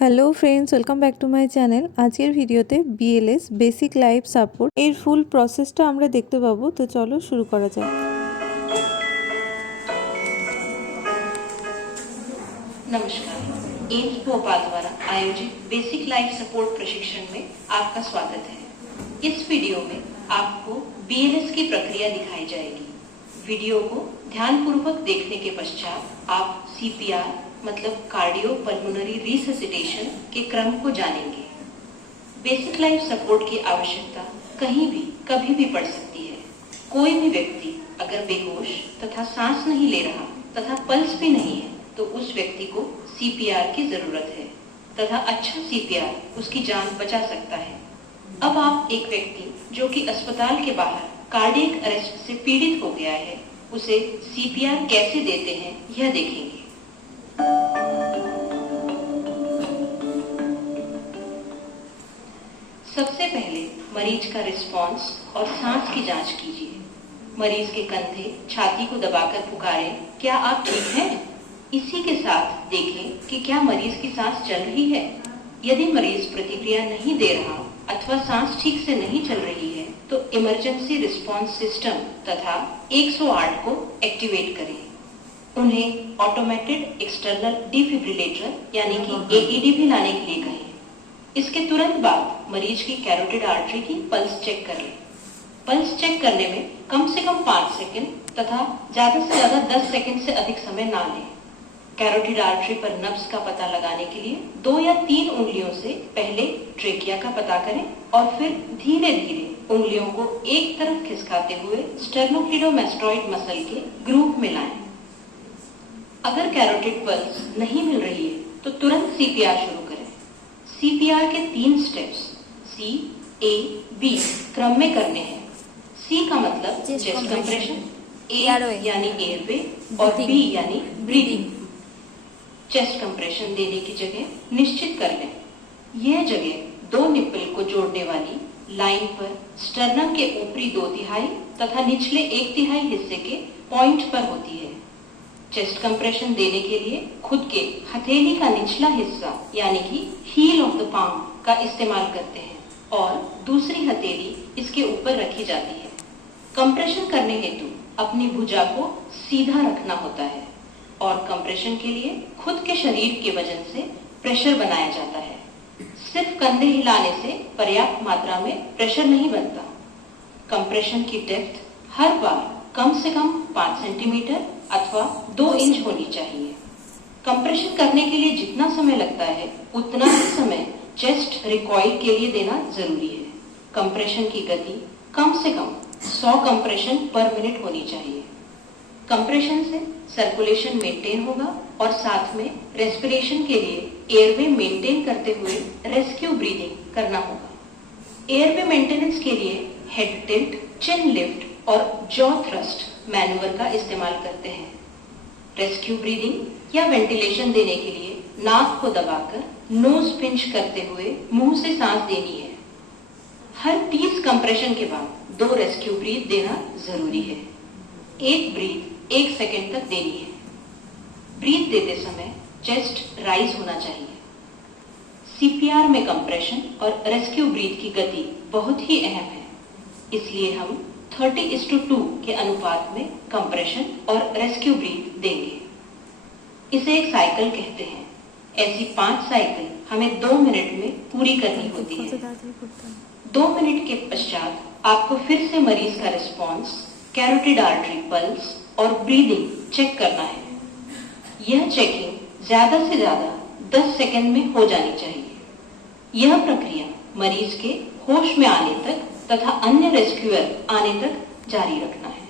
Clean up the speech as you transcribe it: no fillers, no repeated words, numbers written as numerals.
Hello friends, welcome back to my channel. আজকের ভিডিওতে BLS basic life support এর ফুল প্রসেসটা আমরা দেখতে পাবো। তো চলো শুরু করা যাক। नमस्कार। एम्स भोपाल द्वारा आयोजित बेसिक लाइफ सपोर्ट प्रशिक्षण में आपका स्वागत है। इस वीडियो में आपको बीएलएस की प्रक्रिया दिखाई जाएगी। वीडियो को ध्यानपूर्वक देखने के पश्चात आप सीपीआर मतलब कार्डियो पल्मोनरी रिससिटेशन के क्रम को जानेंगे। बेसिक लाइफ सपोर्ट की आवश्यकता कहीं भी कभी भी पड़ सकती है। कोई भी व्यक्ति अगर बेहोश तथा सांस नहीं ले रहा तथा पल्स भी नहीं है तो उस व्यक्ति को सीपीआर की जरूरत है तथा अच्छा सीपीआर उसकी जान बचा सकता है। अब आप एक व्यक्ति जो कि अस्पताल के बाहर कार्डियक अरेस्ट से पीड़ित हो गया है उसे सीपीआर कैसे देते हैं यह देखेंगे। सबसे पहले मरीज का रिस्पॉन्स और सांस की जांच कीजिए। मरीज के कंधे छाती को दबाकर पुकारें, क्या आप ठीक हैं? इसी के साथ देखें कि क्या मरीज की सांस चल रही है। यदि मरीज प्रतिक्रिया नहीं दे रहा अथवा सांस ठीक से नहीं चल रही है तो इमरजेंसी रिस्पॉन्स सिस्टम तथा 108 को एक्टिवेट करें। उन्हें ऑटोमेटेड एक्सटर्नल डिफिब्रिलेटर यानी कि एईडी भी लाने के लिए कहें। इसके तुरंत बाद मरीज की कैरोटिड आर्टरी की पल्स चेक कर लें। पल्स चेक करने में कम से कम 5 सेकंड तथा ज्यादा से ज्यादा 10 सेकंड से अधिक समय ना लें। कैरोटिड आर्टरी पर नब्ज का पता लगाने के लिए 2 या 3 उंगलियों से पहले ट्रेकिया का पता करें और फिर धीरे धीरे उंगलियों को एक तरफ खिसकाते हुए स्टर्नोक्लीडोमास्टोइड मसल के ग्रूव में लाएं। अगर कैरोटिड पल्स नहीं मिल रही है तो तुरंत सीपीआर शुरू करें। सीपीआर के 3 स्टेप्स सी ए बी क्रम में करने हैं। सी का मतलब चेस्ट कंप्रेशन, ए यानी एयरवे और बी यानी ब्रीदिंग। चेस्ट कंप्रेशन देने की जगह निश्चित कर लें। यह जगह 2 निप्पल को जोड़ने वाली लाइन पर स्टर्नम के ऊपरी 2/3 तथा निचले 1/3 हिस्से के पॉइंट पर होती है। चेस्ट कंप्रेशन देने के लिए खुद के हथेली का निचला हिस्सा यानी कि हील ऑफ द पाम का इस्तेमाल करते हैं और दूसरी हथेली इसके ऊपर रखी जाती है। कंप्रेशन करने हेतु अपनी भुजा को सीधा रखना होता है और कंप्रेशन के लिए खुद के शरीर के वजन से प्रेशर बनाया जाता है। सिर्फ कंधे हिलाने से पर्याप्त मात्रा में प्रेशर नहीं बनता। कंप्रेशन की डेप्थ हर बार कम से कम 5 सेंटीमीटर अथवा 2 इंच होनी चाहिए। कंप्रेशन करने के लिए जितना समय लगता है उतना ही समय चेस्ट रिकॉइल के लिए देना जरूरी है। कंप्रेशन की गति कम से कम 100 कंप्रेशन पर मिनट होनी चाहिए। कंप्रेशन से सर्कुलेशन मेंटेन होगा और साथ में रेस्पिरेशन के लिए एयरवे मेंटेन करते हुए रेस्क्यू ब्रीदिंग करना होगा। एयरवे मेंटेनेंस के लिए हेड टिल्ट, चिन लिफ्ट और जॉ थ्रस्ट मैन्यूवर का इस्तेमाल करते हैं। रेस्क्यू ब्रीदिंग या वेंटिलेशन देने के लिए नाक को दबाकर नोज पिंच करते हुए मुंह से सांस देनी है। हर 30 कंप्रेशन के बाद 2 रेस्क्यू ब्रीथ देना जरूरी है। एक ब्रीथ 1 सेकंड तक देनी है। ब्रीथ देते समय चेस्ट राइज होना चाहिए। सीपीआर में कंप्रेशन और रेस्क्यू ब्रीथ की गति बहुत ही अहम है, इसलिए हम 30:2 के अनुपात में कंप्रेशन और रेस्क्यू ब्रीथ देंगे। इसे एक साइकिल कहते हैं। ऐसी 5 साइकिल हमें 2 मिनट में पूरी करनी होती है। 2 मिनट के पश्चात आपको फिर से मरीज का रिस्पॉन्स, कैरोटिड आर्टरी पल्स और ब्रीदिंग चेक करना है। यह चेकिंग ज्यादा से ज्यादा 10 सेकंड में हो जानी चाहिए। यह प्रक्रिया मरीज के होश में आने तक तथा अन्य रेस्क्यूअर आने तक जारी रखना है।